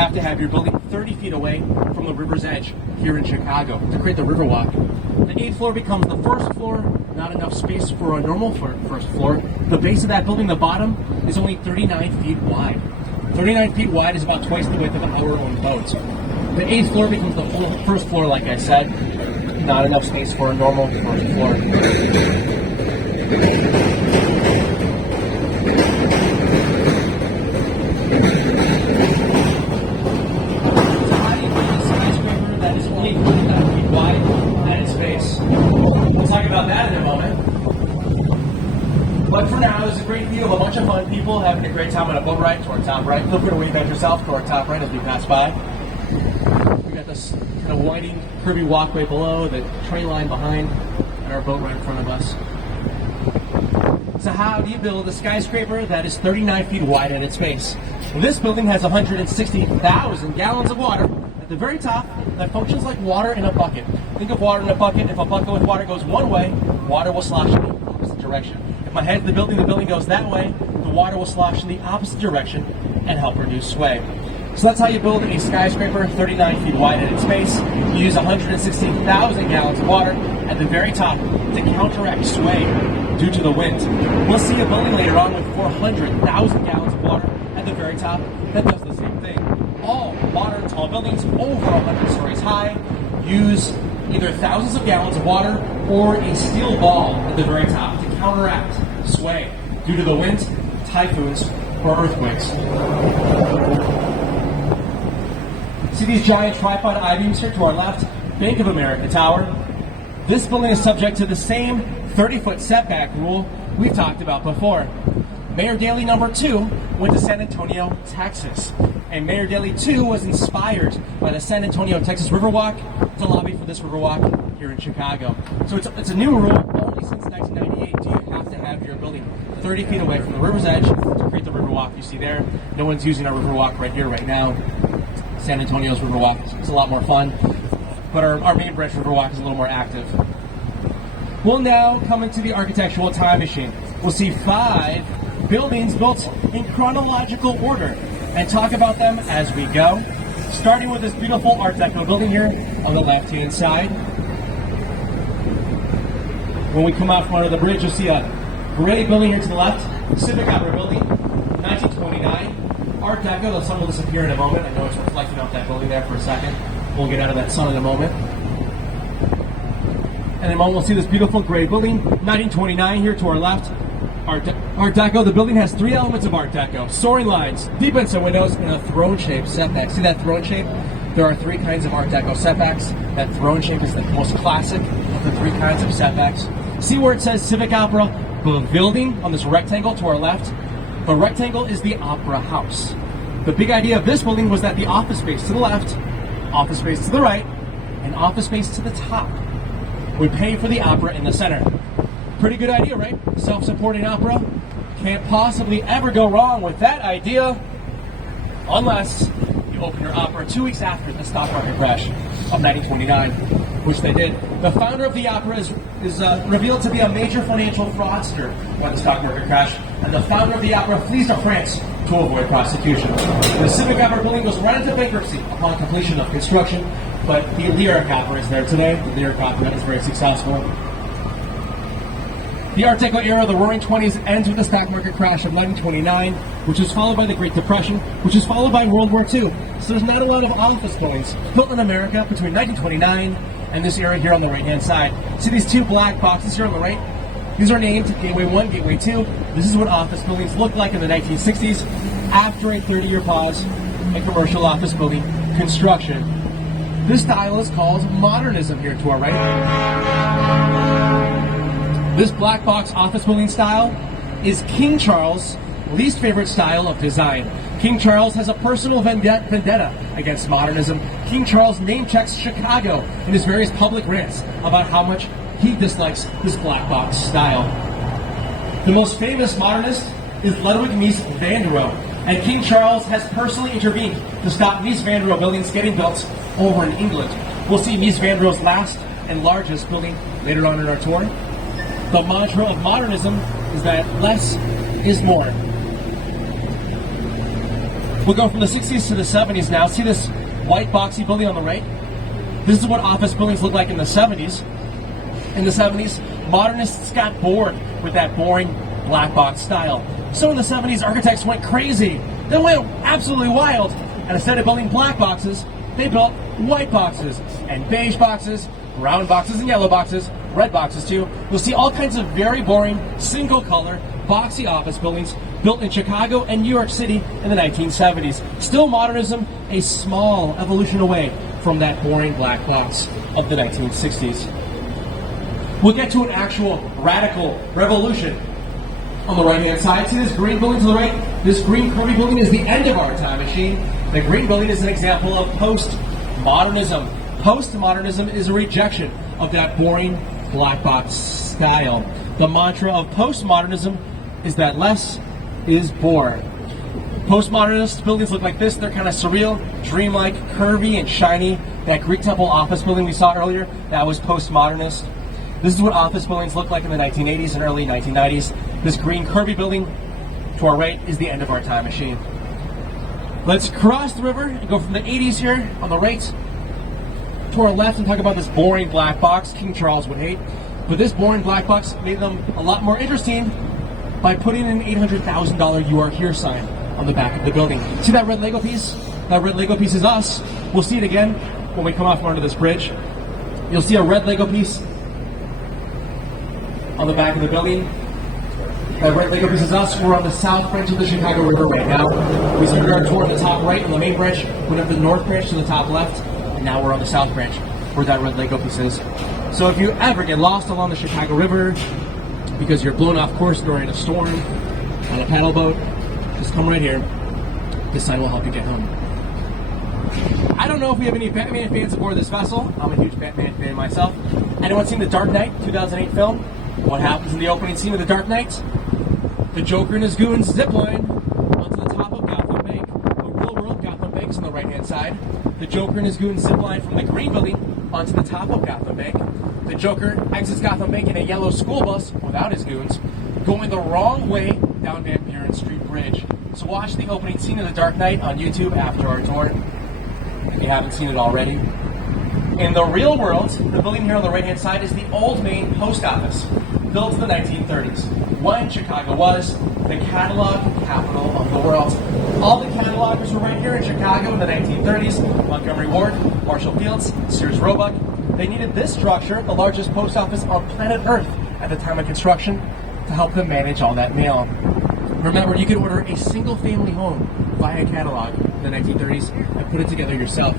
have to have your building 30 feet away from the river's edge here in Chicago to create the Riverwalk. The 8th floor becomes the first floor, not enough space for a normal first floor. The base of that building, the bottom, is only 39 feet wide. 39 feet wide is about twice the width of our own boat. The 8th floor becomes the full first floor, like I said. Not enough space for a normal first floor. That is only 49 feet wide at its base. We'll talk about that in a moment. But for now, there's a great view of a bunch of fun people having a great time on a boat ride to our top right. Feel free to wave at yourself to our top right as we pass by. We got this kind of winding, curvy walkway below, the train line behind, and our boat right in front of us. So how do you build a skyscraper that is 39 feet wide at its base? Well, this building has 160,000 gallons of water at the very top that functions like water in a bucket. Think of water in a bucket. If a bucket with water goes one way, water will slosh in the opposite direction. If my head's the building goes that way, the water will slosh in the opposite direction and help reduce sway. So that's how you build a skyscraper 39 feet wide at its base. You use 160,000 gallons of water at the very top to counteract sway due to the wind. We'll see a building later on with 400,000 gallons of water at the very top that does the same thing. All modern tall buildings over 100 stories high use either thousands of gallons of water or a steel ball at the very top to counteract sway due to the wind, typhoons, or earthquakes. See these giant tripod I-beams here to our left? Bank of America Tower. This building is subject to the same 30-foot setback rule we've talked about before. Mayor Daley number 2 went to San Antonio, Texas. And Mayor Daley 2 was inspired by the San Antonio, Texas Riverwalk to lobby for this Riverwalk here in Chicago. So it's a new rule. Only since 1998 do you have to have your building 30 feet away from the river's edge to create the Riverwalk you see there. No one's using our Riverwalk right here, right now. San Antonio's Riverwalk. It's a lot more fun. But our main branch Riverwalk is a little more active. We'll now come into the architectural time machine. We'll see 5 buildings built in chronological order and talk about them as we go. Starting with this beautiful Art Deco building here on the left-hand side. When we come out from under the bridge, you'll see a gray building here to the left, Civic Opera building, 1929. Art Deco, the sun will disappear in a moment. I know it's reflecting off that building there for a second. We'll get out of that sun in a moment. And in a moment we'll see this beautiful gray building, 1929 here to our left. Art Deco, the building has 3 elements of Art Deco: soaring lines, deep inside windows, and a throne-shaped setback. See that throne shape? There are 3 kinds of Art Deco setbacks. That throne shape is the most classic of the 3 kinds of setbacks. See where it says Civic Opera building on this rectangle to our left? The rectangle is the Opera House. The big idea of this building was that the office space to the left, office space to the right, and office space to the top would pay for the opera in the center. Pretty good idea, right? Self-supporting opera. Can't possibly ever go wrong with that idea unless you open your opera 2 weeks after the stock market crash of 1929, which they did. The founder of the opera is revealed to be a major financial fraudster when the stock market crashed, and the founder of the opera flees to France to avoid prosecution. The Civic Opera building was run into bankruptcy upon completion of construction, but the Lyric Opera is there today. The Lyric Opera is very successful. The Art Deco era of the Roaring '20s ends with the stock market crash of 1929, which was followed by the Great Depression, which was followed by World War II. So there's not a lot of office buildings built in America between 1929 and this era here on the right-hand side. See these 2 black boxes here on the right? These are named Gateway 1, Gateway 2. This is what office buildings looked like in the 1960s after a 30-year pause in commercial office building construction. This style is called modernism here to our right. This black box office building style is King Charles' least favorite style of design. King Charles has a personal vendetta against modernism. King Charles name-checks Chicago in his various public rants about how much he dislikes this black box style. The most famous modernist is Ludwig Mies van der Rohe, and King Charles has personally intervened to stop Mies van der Rohe buildings getting built over in England. We'll see Mies van der Rohe's last and largest building later on in our tour. The mantra of modernism is that less is more. We'll go from the 60s to the 70s now. See this white boxy building on the right? This is what office buildings looked like in the 70s. In the 70s, modernists got bored with that boring black box style. So in the 70s, architects went crazy. They went absolutely wild. And instead of building black boxes, they built white boxes and beige boxes, brown boxes and yellow boxes, red boxes too. You'll see all kinds of very boring, single color, boxy office buildings built in Chicago and New York City in the 1970s. Still modernism, a small evolution away from that boring black box of the 1960s. We'll get to an actual radical revolution on the right-hand side. See this green building to the right? This green curvy building is the end of our time machine. The green building is an example of postmodernism. Postmodernism is a rejection of that boring black box style. The mantra of postmodernism is that less is more. Postmodernist buildings look like this. They're kind of surreal, dreamlike, curvy, and shiny. That Greek Temple office building we saw earlier, that was postmodernist. This is what office buildings looked like in the 1980s and early 1990s. This green curvy building to our right is the end of our time machine. Let's cross the river and go from the 80s here on the right to our left and talk about this boring black box King Charles would hate. But this boring black box made them a lot more interesting by putting an $800,000 "You Are Here" sign on the back of the building. See that red Lego piece? That red Lego piece is us. We'll see it again when we come off under this bridge. You'll see a red Lego piece on the back of the building. That red Lego piece is us. We're on the south branch of the Chicago River right now. We started our tour on the top right on the main branch, went up the north branch to the top left, and now we're on the south branch where that red Lego piece is. So if you ever get lost along the Chicago River because you're blown off course during a storm on a paddle boat, just come right here. This sign will help you get home. I don't know if we have any Batman fans aboard this vessel. I'm a huge Batman fan myself. Anyone seen The Dark Knight 2008 film? What happens in the opening scene of The Dark Knight? The Joker and his goons zipline onto the top of Gotham Bank. The real world Gotham Bank's on the right-hand side. The Joker and his goons zipline from the green building onto the top of Gotham Bank. The Joker exits Gotham Bank in a yellow school bus without his goons, going the wrong way down Van Buren Street Bridge. So watch the opening scene of The Dark Knight on YouTube after our tour, if you haven't seen it already. In the real world, the building here on the right-hand side is the Old Main Post Office, built in the 1930s, when Chicago was the catalog capital of the world. All the catalogers were right here in Chicago in the 1930s. Montgomery Ward, Marshall Fields, Sears Roebuck. They needed this structure, the largest post office on planet Earth at the time of construction, to help them manage all that mail. Remember, you could order a single family home via catalog in the 1930s and put it together yourself.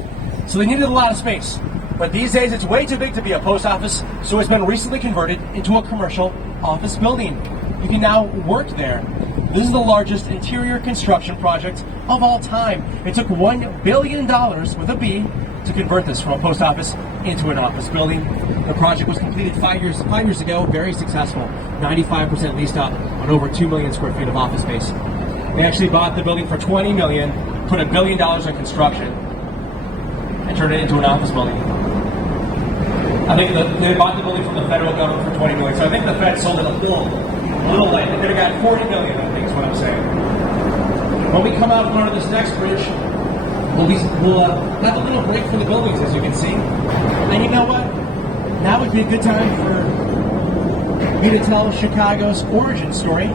So they needed a lot of space. But these days it's way too big to be a post office, so it's been recently converted into a commercial office building. You can now work there. This is the largest interior construction project of all time. It took $1 billion with a B to convert this from a post office into an office building. The project was completed 5 years ago, very successful. 95% leased up on over 2 million square feet of office space. They actually bought the building for $20 million, put $1 billion in construction, and turned it into an office building. I think they bought the building from the federal government for $20 million, so I think the Fed sold it a little late. They could have got $40 million, I think is what I'm saying. When we come out in front of this next bridge, we'll have a little break from the buildings, as you can see. And you know what? Now would be a good time for me to tell Chicago's origin story.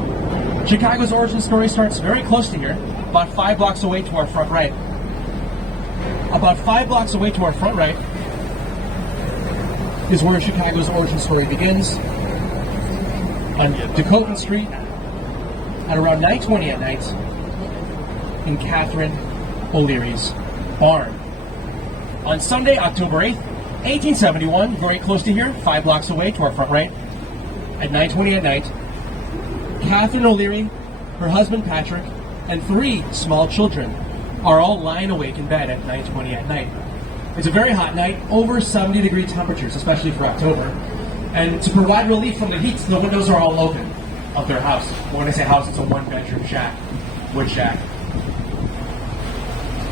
Chicago's origin story starts very close to here, about 5 blocks away to our front right. About 5 blocks away to our front right is where Chicago's origin story begins. On Decoton Street at around 9:20 at night in Catherine O'Leary's barn. On Sunday, October 8th, 1871, very close to here, 5 blocks away to our front right, at 9:20 at night, Catherine O'Leary, her husband Patrick, and 3 small children are all lying awake in bed at 9:20 at night. It's a very hot night, over 70-degree temperatures, especially for October. And to provide relief from the heat, the windows are all open of their house. When I say house, it's a 1-bedroom shack, wood shack.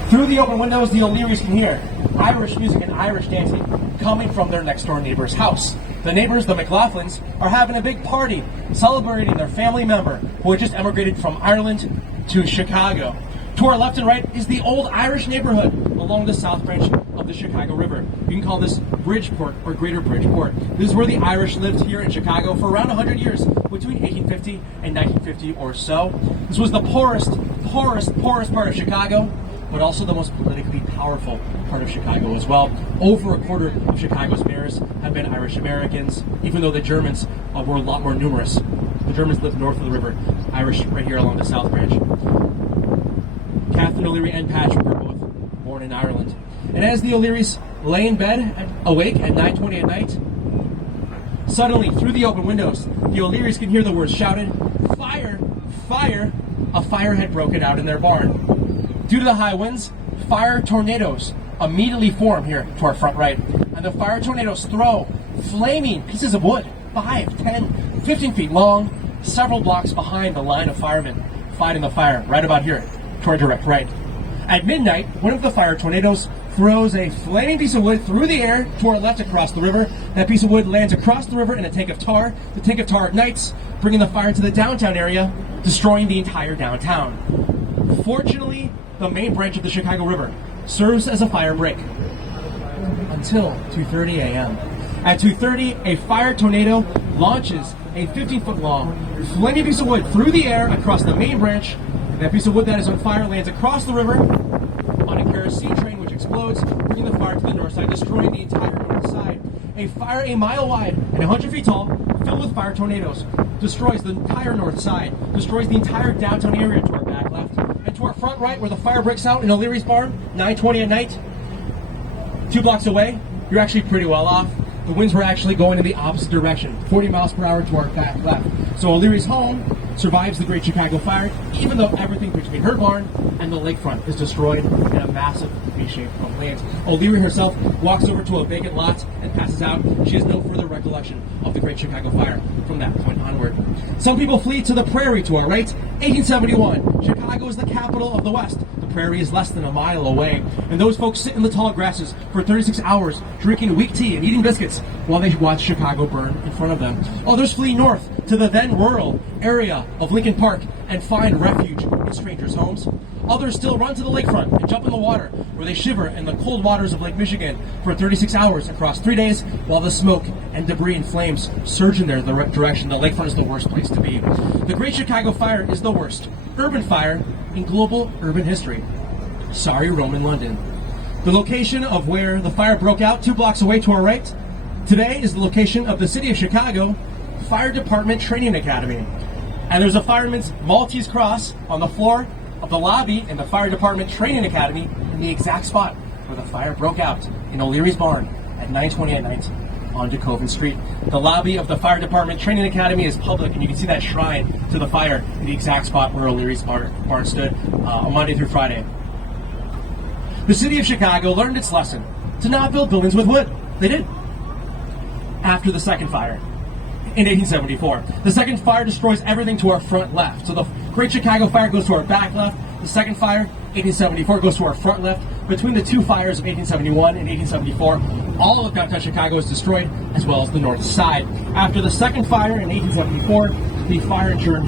Through the open windows, the O'Learys can hear Irish music and Irish dancing coming from their next-door neighbor's house. The neighbors, the McLaughlins, are having a big party celebrating their family member who had just emigrated from Ireland to Chicago. To our left and right is the Old Irish neighborhood along the south branch of the Chicago River. You can call this Bridgeport or Greater Bridgeport. This is where the Irish lived here in Chicago for around 100 years, between 1850 and 1950 or so. This was the poorest part of Chicago, but also the most politically powerful part of Chicago as well. Over a quarter of Chicago's mayors have been Irish Americans, even though the Germans were a lot more numerous. The Germans lived north of the river, Irish right here along the south branch. Catherine O'Leary and Patrick were both born in Ireland. And as the O'Learys lay in bed, awake at 9:20 at night, suddenly, through the open windows, the O'Learys can hear the words shouted, "Fire! Fire!" A fire had broken out in their barn. Due to the high winds, fire tornadoes immediately form here to our front right. And the fire tornadoes throw flaming pieces of wood, 5, 10, 15 feet long, several blocks behind the line of firemen fighting the fire, right about here, to our direct right. At midnight, one of the fire tornadoes throws a flaming piece of wood through the air to our left across the river. That piece of wood lands across the river in a tank of tar. The tank of tar ignites, bringing the fire to the downtown area, destroying the entire downtown. Fortunately, the main branch of the Chicago River serves as a fire break until 2:30 a.m. At 2:30, a fire tornado launches a 15-foot long flaming piece of wood through the air across the main branch. That piece of wood that is on fire lands across the river on a kerosene train, which explodes, bringing the fire to the north side, destroying the entire north side. A fire a mile wide and 100 feet tall, filled with fire tornadoes, destroys the entire north side, destroys the entire downtown area to our back left, and to our front right, where the fire breaks out in O'Leary's barn, 9:20 at night, 2 blocks away. You're actually pretty well off. The winds were actually going in the opposite direction, 40 miles per hour to our back left. So O'Leary's home survives the Great Chicago Fire, even though everything between her barn and the lakefront is destroyed in a massive V-shape of land. O'Leary herself walks over to a vacant lot and passes out. She has no further recollection of the Great Chicago Fire from that point onward. Some people flee to the prairie to our right. 1871, Chicago is the capital of the West. The prairie is less than a mile away, and those folks sit in the tall grasses for 36 hours, drinking weak tea and eating biscuits while they watch Chicago burn in front of them. Others flee north to the then rural area of Lincoln Park and find refuge in strangers' homes. Others still run to the lakefront and jump in the water, where they shiver in the cold waters of Lake Michigan for 36 hours across 3 days, while the smoke and debris and flames surge in their direction. The lakefront is the worst place to be. The Great Chicago Fire is the worst urban fire in global urban history. Sorry, Roman London. The location of where the fire broke out 2 blocks away to our right today is the location of the City of Chicago Fire Department Training Academy. And there's a Fireman's Maltese Cross on the floor of the lobby in the Fire Department Training Academy in the exact spot where the fire broke out in O'Leary's barn at 9:20 at night on DeKoven Street. The lobby of the Fire Department Training Academy is public, and you can see that shrine to the fire in the exact spot where O'Leary's barn stood on Monday through Friday. The City of Chicago learned its lesson to not build buildings with wood. They did. After the second fire in 1874. The second fire destroys everything to our front left. So the Great Chicago Fire goes to our back left. The second fire, 1874, goes to our front left. Between the 2 fires of 1871 and 1874, all of downtown Chicago is destroyed, as well as the north side. After the second fire in 1874, the fire insurance